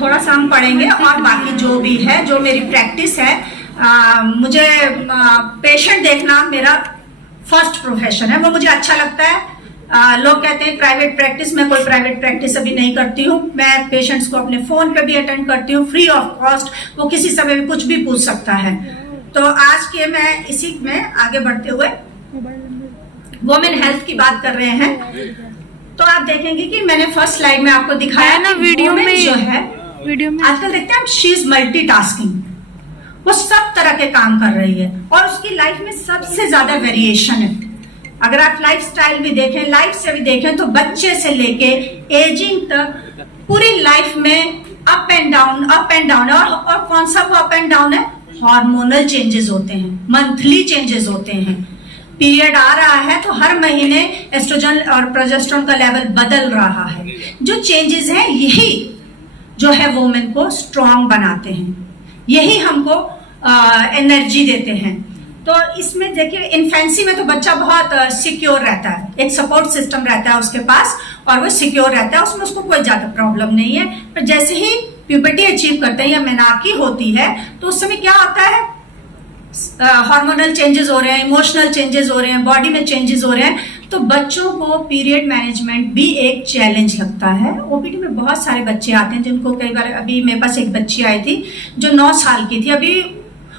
थोड़ा सा हम पढ़ेंगे और बाकी जो भी है, जो मेरी प्रैक्टिस है, मुझे पेशेंट देखना मेरा फर्स्ट प्रोफेशन है, वो मुझे अच्छा लगता है। लोग कहते हैं प्राइवेट प्रैक्टिस, मैं कोई प्राइवेट प्रैक्टिस अभी नहीं करती हूँ। मैं पेशेंट्स को अपने फोन पे भी अटेंड करती हूँ, फ्री ऑफ कॉस्ट। वो किसी समय भी कुछ भी पूछ सकता है। तो आज के मैं इसी में आगे बढ़ते हुए वुमेन हेल्थ की बात कर रहे हैं। तो आप देखेंगे कि मैंने फर्स्ट स्लाइड में आपको दिखाया ना, वीडियो में जो है, वीडियो में आजकल देखते हैं हम, शी इज मल्टीटास्किंग। वो सब तरह के काम कर रही है और उसकी लाइफ में सबसे ज्यादा वेरिएशन है। अगर आप लाइफ स्टाइल भी देखें, लाइफ से भी देखें, तो बच्चे से लेके एजिंग तक पूरी लाइफ में अप एंड डाउन। और कौन सा वो अप एंड डाउन है? हार्मोनल चेंजेस होते हैं, मंथली चेंजेस होते हैं। पीरियड आ रहा है तो हर महीने एस्ट्रोजन और प्रोजेस्टेरोन का लेवल बदल रहा है। जो चेंजेस हैं यही जो है वुमेन को स्ट्रांग बनाते हैं, यही हमको एनर्जी देते हैं। तो इसमें देखिए, इन्फेंसी में तो बच्चा बहुत सिक्योर रहता है, एक सपोर्ट सिस्टम रहता है उसके पास और वो सिक्योर रहता है, उसमें उसको कोई ज्यादा प्रॉब्लम नहीं है। पर जैसे ही प्यूबर्टी अचीव करते हैं या मेनार्की होती है, तो उस समय क्या होता है? हार्मोनल चेंजेस हो रहे हैं, इमोशनल चेंजेस हो रहे हैं, बॉडी में चेंजेस हो रहे हैं। तो बच्चों को पीरियड मैनेजमेंट भी एक चैलेंज लगता है। ओपीडी में बहुत सारे बच्चे आते हैं जिनको कई बार, अभी मेरे पास एक बच्ची आई थी जो 9 साल की थी, अभी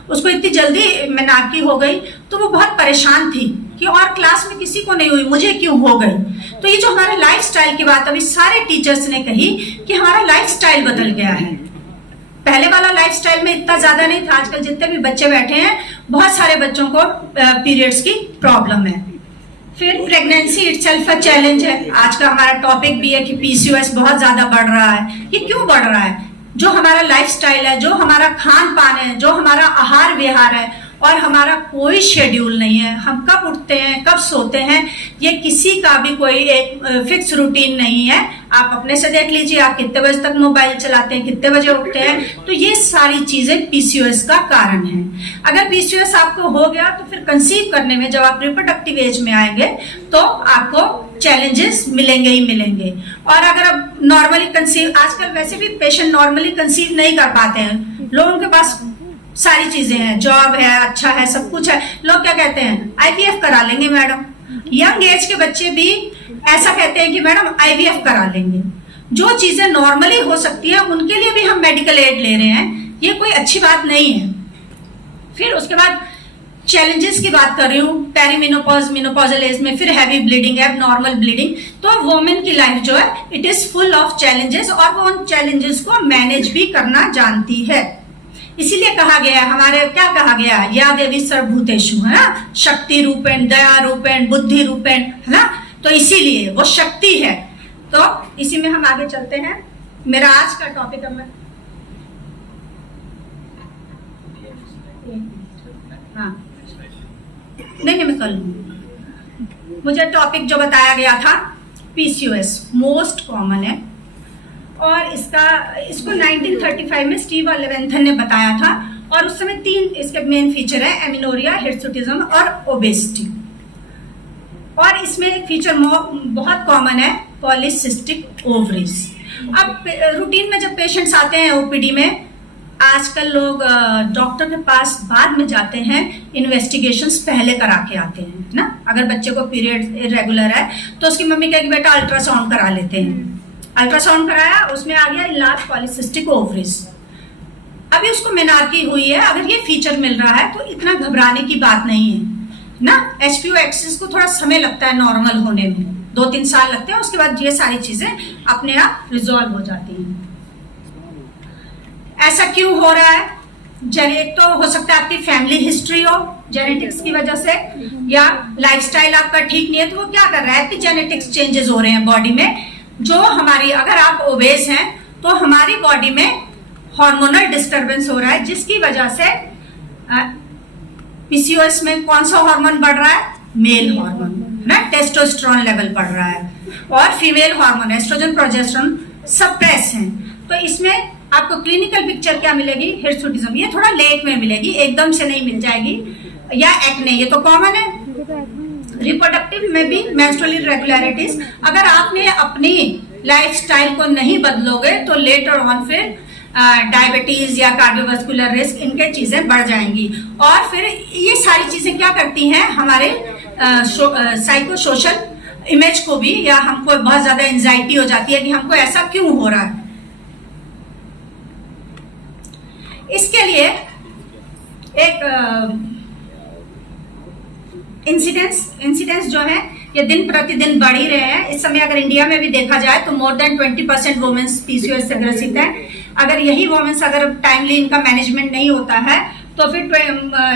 उसको इतनी जल्दी मेनार्की हो गई, तो वो बहुत परेशान थी कि और क्लास में किसी को नहीं हुई, मुझे क्यों हो गई। तो ये जो हमारे लाइफस्टाइल की बात अभी सारे टीचर्स ने कही कि हमारा लाइफस्टाइल बदल गया है। पहले वाला लाइफस्टाइल में इतना ज्यादा नहीं था। आजकल जितने भी बच्चे बैठे हैं, बहुत सारे बच्चों को पीरियड्स की प्रॉब्लम है। फिर प्रेगनेंसी इटसेल्फ अ चैलेंज है। आज का हमारा टॉपिक भी है कि पीसीओएस बहुत ज्यादा बढ़ रहा है। ये क्यों बढ़ रहा है? जो हमारा लाइफस्टाइल है, जो हमारा खान पान है, जो हमारा आहार विहार है, और हमारा कोई शेड्यूल नहीं है। हम कब उठते हैं, कब सोते हैं, ये किसी का भी कोई एक फिक्स रूटीन नहीं है। आप अपने से देख लीजिए, आप कितने बजे तक मोबाइल चलाते हैं, कितने बजे उठते हैं। तो ये सारी चीजें पीसीओएस का कारण है। अगर पीसीओएस आपको हो गया तो फिर कंसीव करने में, जब आप रिप्रोडक्टिव एज में आएंगे, तो आपको चैलेंजेस मिलेंगे ही मिलेंगे। और अगर अब नॉर्मली कंसीव, आजकल वैसे भी पेशेंट नॉर्मली कंसीव नहीं कर पाते हैं। लोगों के पास सारी चीजें हैं, जॉब है, अच्छा है, सब कुछ है। लोग क्या कहते हैं? आईवीएफ करा लेंगे मैडम। यंग एज के बच्चे भी ऐसा कहते हैं कि मैडम आईवीएफ करा लेंगे। जो चीजें नॉर्मली हो सकती है उनके लिए भी हम मेडिकल एड ले रहे हैं, ये कोई अच्छी बात नहीं है। फिर उसके बाद चैलेंजेस की बात कर रही हूँ, पेरीमेनोपॉज, मेनोपॉजल एज में फिर हैवी ब्लीडिंग, एबनॉर्मल ब्लीडिंग। तो वुमेन की लाइफ जो है, it is full of challenges, और वो उन चैलेंजेस को मैनेज भी करना जानती है। इसीलिए कहा गया, हमारे क्या कहा गया? या देवी सर्वभूतेषु, है ना, शक्ति रूपेण, दया रूपेण, बुद्धि रूपेण, है ना। तो इसीलिए वो शक्ति है। तो इसी में हम आगे चलते हैं। मेरा आज का टॉपिक है, हाँ नहीं मैं कर लूंगी। मुझे टॉपिक जो बताया गया था, पीसीओएस मोस्ट कॉमन है, और इसको 1935 में स्टीव लेवेंथन ने बताया था। और उस समय 3 इसके मेन फीचर है, एमिनोरिया, हिर्सुटिज्म और ओबेसिटी। और इसमें एक फीचर बहुत कॉमन है, पॉलीसिस्टिक ओवरीज। अब रूटीन में जब पेशेंट्स आते हैं ओपीडी में, आजकल लोग डॉक्टर के पास बाद में जाते हैं, इन्वेस्टिगेशंस पहले करा के आते हैं ना। अगर बच्चे को पीरियड इरेगुलर है तो उसकी मम्मी कहेगी बेटा अल्ट्रासाउंड करा लेते हैं। अल्ट्रासाउंड कराया, उसमें आ गया लार्ज पॉलीसिस्टिक ओवरीज। अभी उसको मेनार्की हुई है, अगर ये फीचर मिल रहा है तो इतना घबराने की बात नहीं है ना। एचपीओ एक्सिस को थोड़ा समय लगता है नॉर्मल होने में, 2-3 साल लगते हैं। उसके बाद ये सारी चीजें अपने आप रिजॉल्व हो जाती हैं। ऐसा क्यों हो रहा है? एक तो हो सकता है आपकी फैमिली हिस्ट्री हो, जेनेटिक्स की वजह से, या लाइफस्टाइल आपका ठीक नहीं है। तो वो क्या कर रहा है कि जेनेटिक्स चेंजेस हो रहे हैं बॉडी में। जो हमारी, अगर आप ओबेस हैं तो हमारी बॉडी में हार्मोनल डिस्टरबेंस हो रहा है, जिसकी वजह से पीसीओएस में कौन सा हार्मोन बढ़ रहा है? मेल हार्मोन, ना, टेस्टोस्टेरोन लेवल बढ़ रहा है, और female hormone estrogen, progesterone suppress हैं। तो इसमें आपको क्लिनिकल पिक्चर क्या मिलेगी? हिर्सुटिज्म। ये थोड़ा लेट में मिलेगी, एकदम से नहीं मिल जाएगी। या एक्ने, ये तो कॉमन है। रिप्रोडक्टिव में भी मेंस्ट्रुअल इरेगुलरिटीज। अगर आपने अपनी लाइफस्टाइल को नहीं बदलोगे तो लेटर ऑन फिर डायबिटीज या कार्डियोवास्कुलर रिस्क इनके चीजें बढ़ जाएंगी। और फिर ये सारी चीजें क्या करती हैं, हमारे साइको सोशल इमेज को भी, या हमको बहुत ज्यादा एंजाइटी हो जाती है कि हमको ऐसा क्यों हो रहा है। इसके लिए एक इंसिडेंस जो है ये दिन प्रतिदिन बढ़ ही रहे हैं। इस समय अगर इंडिया में भी देखा जाए तो मोर देन 20% वुमेन्स पीसीओएस से ग्रसित है। अगर यही वुमेन्स अगर टाइमली इनका मैनेजमेंट नहीं होता है तो फिर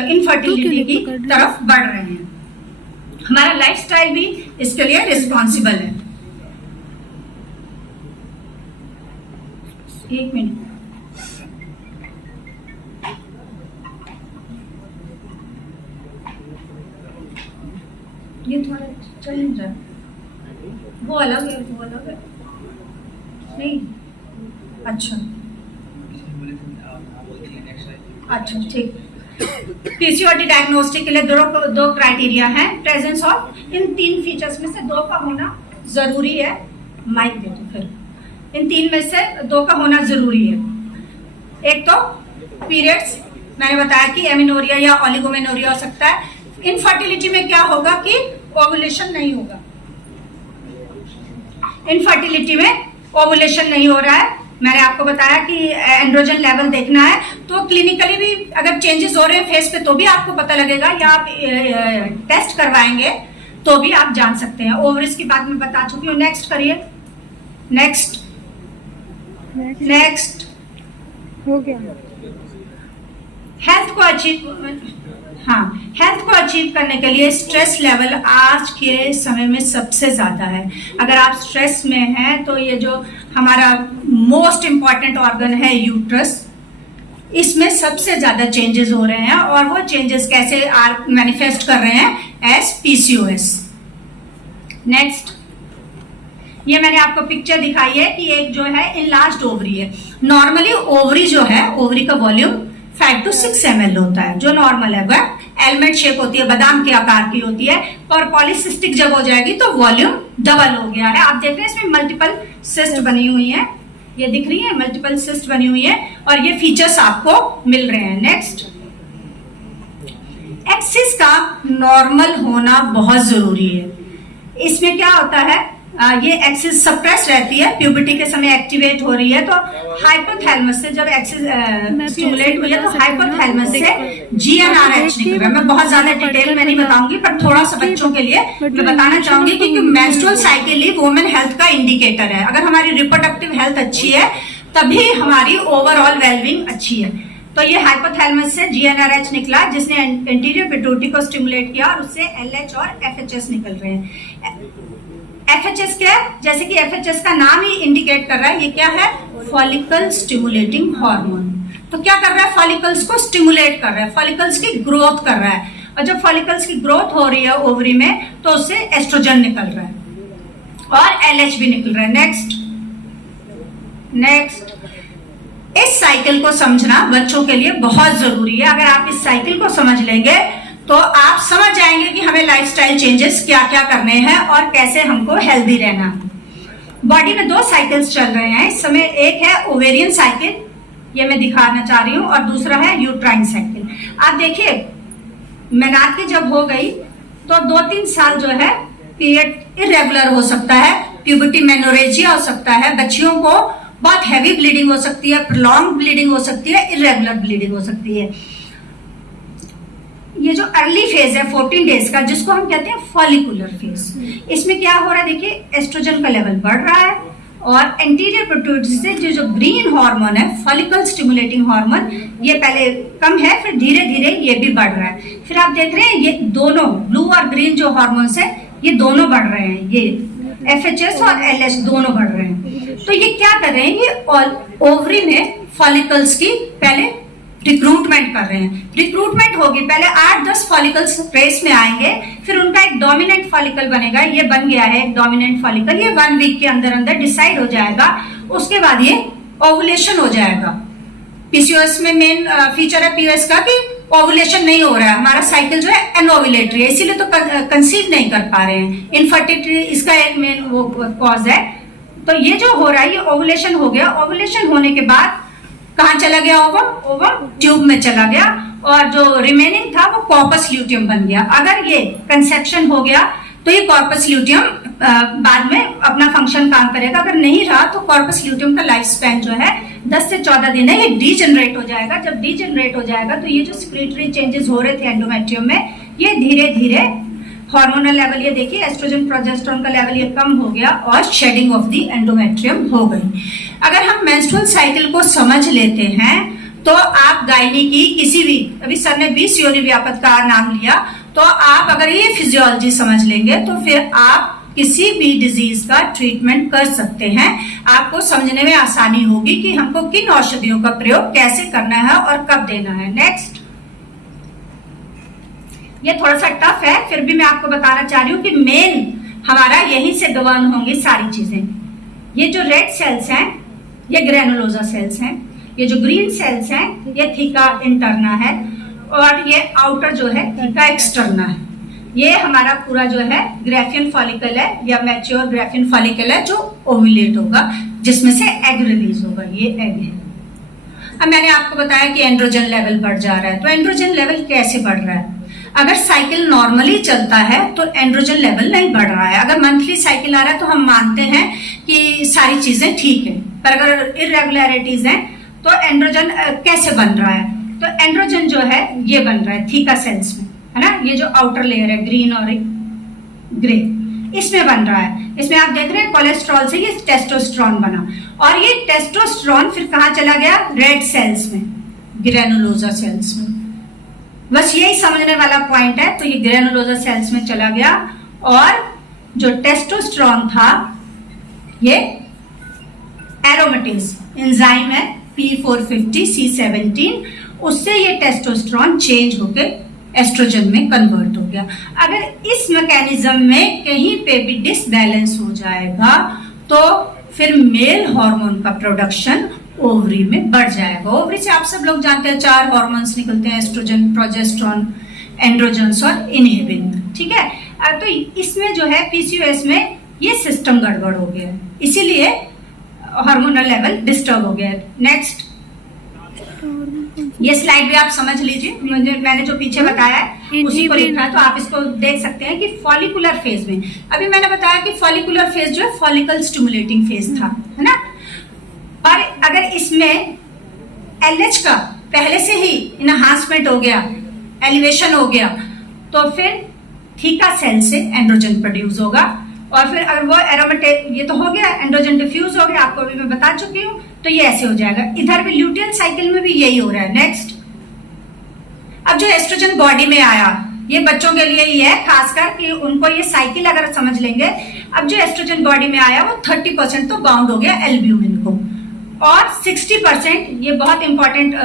इनफर्टिलिटी की तरफ बढ़ रहे हैं। हमारा लाइफस्टाइल भी इसके लिए रिस्पॉन्सिबल है। एक मिनट, ये थोड़ा चल नहीं रहा, वो अलग है, वो अलग है नहीं। अच्छा अच्छा ठीक। पीसीओडी डायग्नोस्टिक के लिए दो क्राइटेरिया हैं। प्रेजेंस ऑफ इन 3 फीचर्स में से 2 का होना जरूरी है। माइक दे दो फिर। इन 3 में से 2 का होना जरूरी है। एक तो पीरियड्स, मैंने बताया कि एमिनोरिया या ओलिगोमेनोरिया हो सकता है। इनफर्टिलिटी में क्या होगा कि ओवुलेशन नहीं होगा। इनफर्टिलिटी में ओवुलेशन नहीं हो रहा है। मैंने आपको बताया कि एंड्रोजन लेवल देखना है तो क्लिनिकली भी अगर चेंजेस हो रहे हैं फेस पे तो भी आपको पता लगेगा, या आप टेस्ट करवाएंगे तो भी आप जान सकते हैं। ओवरीज की बात मैं बता चुकी हूँ। नेक्स्ट करिए। नेक्स्ट हो गया। हेल्थ को अचीव करने के लिए स्ट्रेस लेवल आज के समय में सबसे ज्यादा है। अगर आप स्ट्रेस में हैं तो ये जो हमारा मोस्ट इंपॉर्टेंट ऑर्गन है यूट्रस, इसमें सबसे ज्यादा चेंजेस हो रहे हैं। और वो चेंजेस कैसे मैनिफेस्ट कर रहे हैं एज पीसीओएस। नेक्स्ट, ये मैंने आपको पिक्चर दिखाई है कि एक जो है इनलार्ज्ड ओवरी है। नॉर्मली ओवरी जो है, ओवरी का वॉल्यूम 5 to 6 ml होता है, जो नॉर्मल है। वह एलमेंट शेप होती है, बादाम के आकार की होती है। और पॉलीसिस्टिक जब हो जाएगी तो वॉल्यूम डबल हो गया है। आप देख रहे हैं इसमें मल्टीपल सिस्ट बनी हुई है, ये दिख रही है, मल्टीपल सिस्ट बनी हुई है और ये फीचर्स आपको मिल रहे हैं। नेक्स्ट, एक्सिस का नॉर्मल होना बहुत जरूरी है। इसमें क्या होता है, ये एक्सिस सप्रेस रहती है, प्यूबर्टी के समय एक्टिवेट हो रही है तो हाइपोथैलेमस से जब एक्सिस स्टिमुलेट हुई है तो हाइपोथैलेमस से जीएनआरएच निकल रहा है। मैं बहुत ज्यादा डिटेल में नहीं बताऊंगी पर थोड़ा सा बच्चों के लिए मैं बताना चाहूंगी कि मेंस्ट्रुअल साइकिल ही वुमेन हेल्थ का इंडिकेटर है। अगर हमारी रिप्रोडक्टिव हेल्थ अच्छी है तभी हमारी ओवरऑल वेलबींग अच्छी है। तो ये हाइपोथैलेमस से जीएनआरएच निकला जिसने एंटीरियर पिट्यूटरी को स्टिमुलेट किया और उससे एलएच और एफएचएस निकल रहे हैं। एफएचएस क्या है, जैसे कि एफएचएस का नाम ही इंडिकेट कर रहा है, ये क्या है, फॉलिकल स्टिमुलेटिंग हार्मोन। तो क्या कर रहा है, फॉलिकल्स को स्टिमुलेट कर रहा है, फॉलिकल्स की ग्रोथ कर रहा है। और जब फॉलिकल्स की ग्रोथ हो रही है ओवरी में तो उससे एस्ट्रोजन निकल रहा है और एलएच भी निकल रहा है। नेक्स्ट, इस साइकिल को समझना बच्चों के लिए बहुत जरूरी है। अगर आप इस साइकिल को समझ लेंगे तो आप समझ जाएंगे कि हमें लाइफस्टाइल चेंजेस क्या क्या करने हैं और कैसे हमको हेल्दी रहना है। बॉडी में 2 साइकिल्स चल रहे हैं इस समय। एक है ओवेरियन साइकिल, ये मैं दिखाना चाह रही हूँ, और दूसरा है यूट्राइन साइकिल। आप देखिए, मेनार्की जब हो गई तो 2-3 साल जो है पीरियड इरेगुलर हो सकता है, प्यूबर्टी मेनोरेजिया हो सकता है, बच्चियों को बहुत हैवी ब्लीडिंग हो सकती है, प्रोलॉन्ग ब्लीडिंग हो सकती है, इरेगुलर ब्लीडिंग हो सकती है। ये जो अर्ली फेज है 14 डेज का, जिसको हम कहते हैं फॉलिकुलर फेज, इसमें क्या हो रहा है, देखिए एस्ट्रोजन का लेवल बढ़ रहा है और एंटीरियर पिट्यूटरी से जो ग्रीन हार्मोन है, फॉलिकल स्टिमुलेटिंग हार्मोन, ये पहले कम है फिर धीरे धीरे ये भी बढ़ रहा है। फिर आप देख रहे हैं ये दोनों ब्लू और ग्रीन जो हार्मोन्स है ये दोनों बढ़ रहे हैं, ये एफएचएस और एलएच दोनों बढ़ रहे हैं। तो ये क्या कर रहे हैं, ये ओवरी में फॉलिकल्स की पहले रिक्रूटमेंट कर रहे हैं। रिक्रूटमेंट होगी, पहले 8-10 फॉलिकल्स रेस में आएंगे, फिर उनका एक डोमिनेंट फॉलिकल बनेगा। ये बन गया है एक डोमिनेंट फॉलिकल, ये 1 वीक के अंदर अंदर डिसाइड हो जाएगा। उसके बाद ये ओवुलेशन हो जाएगा। पीसीओएस में मेन फीचर है पीसीओएस का कि ओवुलेशन नहीं हो रहा है, हमारा साइकिल जो है एनओवुलेटरी है, इसीलिए तो कंसीव नहीं कर पा रहे हैं। इनफर्टिलिटी इसका एक मेन वो कॉज है। तो ये जो हो रहा है ये ओवुलेशन हो गया। ओवुलेशन होने के बाद कहाँ चला गया ओवम? ओवम ट्यूब में चला गया और जो रिमेनिंग था वो कॉर्पस ल्यूटियम बन गया। अगर ये कंसेप्शन हो गया तो ये कॉर्पस ल्यूटियम बाद में अपना फंक्शन काम करेगा। अगर नहीं रहा तो कॉर्पस ल्यूटियम का लाइफ स्पैन जो है 10 से 14 दिन है, ये डीजनरेट हो जाएगा। जब डीजनरेट हो जाएगा तो ये जो सिक्रीटरी चेंजेस हो रहे थे एंडोमेट्रियम में, ये धीरे धीरे हार्मोनल लेवल, ये देखिए एस्ट्रोजन प्रोजेस्टेरोन का लेवल ये कम हो गया और शेडिंग ऑफ द एंडोमेट्रियम हो गई। अगर हम मेंस्ट्रुअल साइकिल को समझ लेते हैं तो आप गायनी की किसी भी, अभी सर ने 20 योनि व्यापक का नाम लिया, तो आप अगर ये फिजियोलॉजी समझ लेंगे तो फिर आप किसी भी डिजीज का ट्रीटमेंट कर सकते हैं। आपको समझने में आसानी होगी कि हमको किन औषधियों का प्रयोग कैसे करना है और कब देना है। नेक्स्ट, ये थोड़ा सा टफ है, फिर भी मैं आपको बताना चाह रही हूँ कि मेन हमारा यहीं से गवर्न होंगी सारी चीजें। ये जो रेड सेल्स हैं ये ग्रेनुलोजा सेल्स हैं, ये जो ग्रीन सेल्स हैं ये थीका इंटरना है और ये आउटर जो है थीका एक्सटर्ना है। ये हमारा पूरा जो है ग्राफियन फॉलिकल है या मैच्योर ग्राफियन फॉलिकल है जो ओव्यूलेट होगा, जिसमें से एग रिलीज होगा। ये एग है। अब मैंने आपको बताया कि एंड्रोजन लेवल बढ़ जा रहा है, तो एंड्रोजन लेवल कैसे बढ़ रहा है? अगर साइकिल नॉर्मली चलता है तो एंड्रोजन लेवल नहीं बढ़ रहा है। अगर मंथली साइकिल आ रहा है तो हम मानते हैं कि सारी चीजें ठीक है, पर अगर इरेगुलरिटीज हैं तो एंड्रोजन कैसे बन रहा है? तो एंड्रोजन जो है ये बन रहा है थीका सेल्स में, है ना। ये जो आउटर लेयर है ग्रीन और ग्रे, इसमें बन रहा है। इसमें आप देख रहे हैं कोलेस्ट्रॉल से ये टेस्टोस्टेरोन बना और ये टेस्टोस्टेरोन फिर कहाँ चला गया? रेड सेल्स में, ग्रेनुलोजा सेल्स में। बस यही समझने वाला पॉइंट है। तो ये ग्रेनुलोजा सेल्स में चला गया और जो टेस्टोस्टेरोन था ये एरोमेटेज एंजाइम है P450C17, उससे ये टेस्टोस्टेरोन चेंज होके एस्ट्रोजन में कन्वर्ट हो गया। अगर इस मैकेनिज्म में कहीं पे भी डिसबैलेंस हो जाएगा तो फिर मेल हार्मोन का प्रोडक्शन ओवरी में बढ़ जाएगा। ओवरी से आप सब लोग जानते हैं 4 हार्मोन्स निकलते हैं, एस्ट्रोजन, प्रोजेस्टेरोन, एंड्रोजन्स और इनहिबिन, ठीक है। तो इसमें जो है पीसीओएस में ये सिस्टम गड़बड़ हो गया है, इसीलिए हार्मोनल लेवल डिस्टर्ब हो गया है। नेक्स्ट, ये स्लाइड भी आप समझ लीजिए, मैंने जो पीछे बताया है उसी को लिखा है, तो आप इसको देख सकते हैं कि फॉलिकुलर फेज में, अभी मैंने बताया कि फॉलिकुलर फेज जो है फॉलिकल स्टिमुलेटिंग फेज था, है ना। और अगर इसमें एलएच का पहले से ही इनहांसमेंट हो गया, एलिवेशन हो गया, तो फिर थीका सेल से एंड्रोजन प्रोड्यूस होगा और फिर अगर वो एरोमेटेक, ये तो हो गया एंड्रोजन डिफ्यूज हो गया, आपको अभी मैं बता चुकी हूँ, तो ये ऐसे हो जाएगा। इधर भी ल्यूटियन साइकिल में भी यही हो रहा है। नेक्स्ट, अब जो एस्ट्रोजन बॉडी में आया, ये बच्चों के लिए ही है खासकर कि उनको ये साइकिल अगर समझ लेंगे। अब जो एस्ट्रोजन बॉडी में आया वो 30% तो बाउंड हो गया एल्ब्यूमिन को और 60%, ये बहुत इंपॉर्टेंट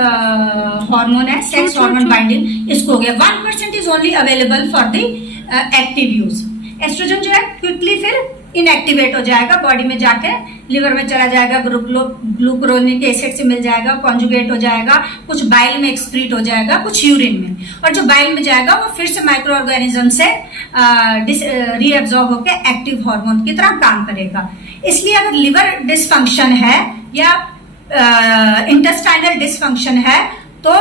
हार्मोन है सेक्स हार्मोन बाइंडिंग, इसको हो गया। 1% is only available for the active use. Estrogen जो है क्विकली फिर इनएक्टिवेट हो जाएगा, बॉडी में जाके लिवर में चला जाएगा, ग्लूकुरोनिक एसिड से मिल जाएगा, कॉन्जुगेट हो जाएगा, कुछ बाइल में एक्सक्रीट हो जाएगा, कुछ यूरिन में, और जो बाइल में जाएगा वो फिर से माइक्रो ऑर्गेनिज्म से रीअब्जॉर्ब होकर एक्टिव हार्मोन की तरह काम करेगा। इसलिए अगर लिवर डिसफंक्शन है या इंटेस्टाइनल डिसफंक्शन है तो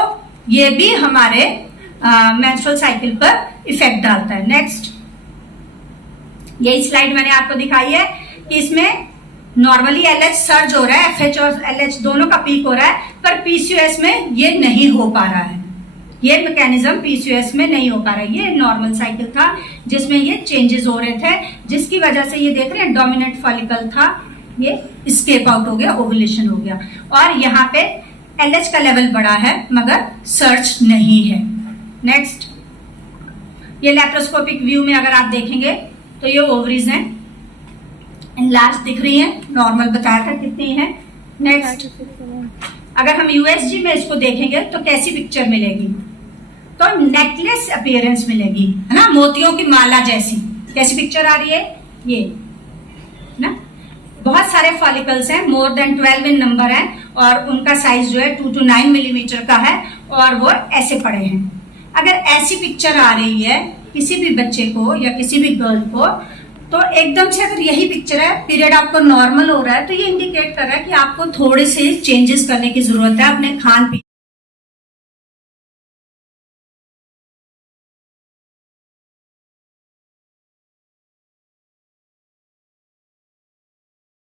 ये भी हमारे मेंस्ट्रुअल साइकिल पर इफेक्ट डालता है। नेक्स्ट, यही स्लाइड मैंने आपको दिखाई है कि इसमें नॉर्मली एलएच सर्ज हो रहा है, एफएच और एलएच दोनों का पीक हो रहा है, पर पीसीओएस में ये नहीं हो पा रहा है। ये मैकेनिज्म पीसीओएस में नहीं हो पा रहा है। ये नॉर्मल साइकिल था जिसमें ये चेंजेस हो रहे थे, जिसकी वजह से ये देख रहे हैं डोमिनेंट फॉलिकल था, ये स्केप आउट हो गया, ओवुलेशन हो गया, और यहाँ पे एलएच का लेवल बढ़ा है मगर सर्च नहीं है। नेक्स्ट, ये लैप्रोस्कोपिक व्यू में अगर आप देखेंगे तो ये ओवरीज हैं, लास्ट दिख रही हैं, नॉर्मल बताया था कितनी है। नेक्स्ट, अगर हम यूएसजी में इसको देखेंगे तो कैसी पिक्चर मिलेगी? तो नेकलेस अपीयरेंस मिलेगी, है ना, मोतियों की माला जैसी। कैसी पिक्चर आ रही है ये ना? बहुत सारे फॉलिकल्स हैं, मोर देन 12 इन नंबर है, और उनका साइज जो है 2 to 9 मिलीमीटर का है और वो ऐसे पड़े हैं। अगर ऐसी पिक्चर आ रही है किसी भी बच्चे को या किसी भी गर्ल को, तो एकदम से अगर यही पिक्चर है, पीरियड आपको नॉर्मल हो रहा है, तो ये इंडिकेट कर रहा है कि आपको थोड़े से चेंजेस करने की जरूरत है अपने खान पीन।